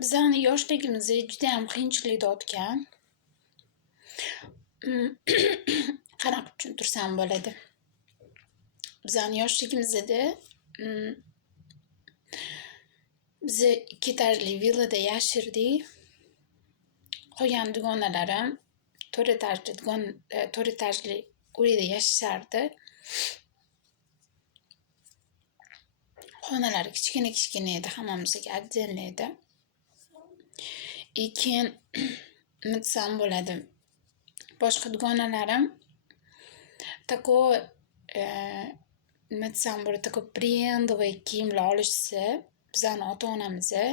Bizani yoshligimizni judayam qiyinchilikda o'tgan. Qanaqa tushuntirsam bo'ladi? Bizani yoshligimizda biz 2 etajli villada yashirdik. Qolgan dugonalarim 4 etajli uyda yashashardi. Xonalari kichkina edi, hammamizga отдельно edi. Keyin nima desam bo'ladi? Boshqa dugonalarim такой nima desam bo'ladi, такой брендовый kiyimlar olishsa, bizani ota-onamizni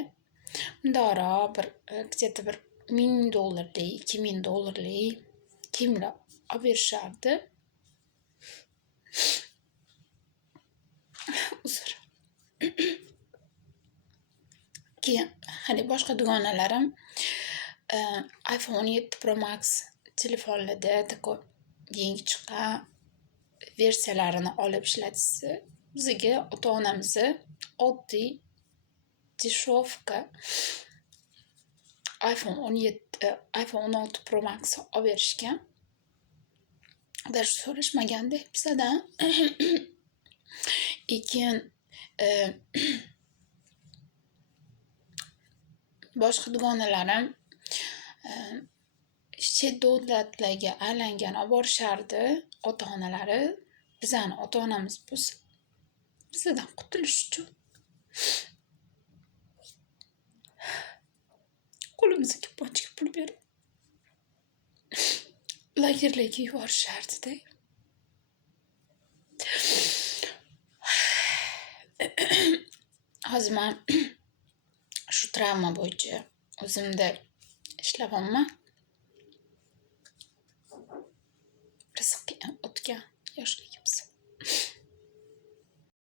bundoqroq bir где-то bir $1000, $2000 kiyimlar olib berishardi. Uzr. Keyin hali boshqa dugonalarim iPhone 17 Pro Max telefonlarda такой yangi chiqqan versiyalarini olib ishlatishsa, bizga ota-onamizni oddiy deshofka iPhone 16 Pro Max olib berishgan. Даже so'rashmaganda bizdan. Keyin boshqa dugonalarim chet davlatlarga aylangan olib borishardi ota-onalari. Bizani ota-onamiz bo'lsa, bizdan qutulish uchun qo'limizga pochka pul berib lagerlarga yuborishardi-da. Hozir men shu travma bo'yicha o'zimda ishlayapman.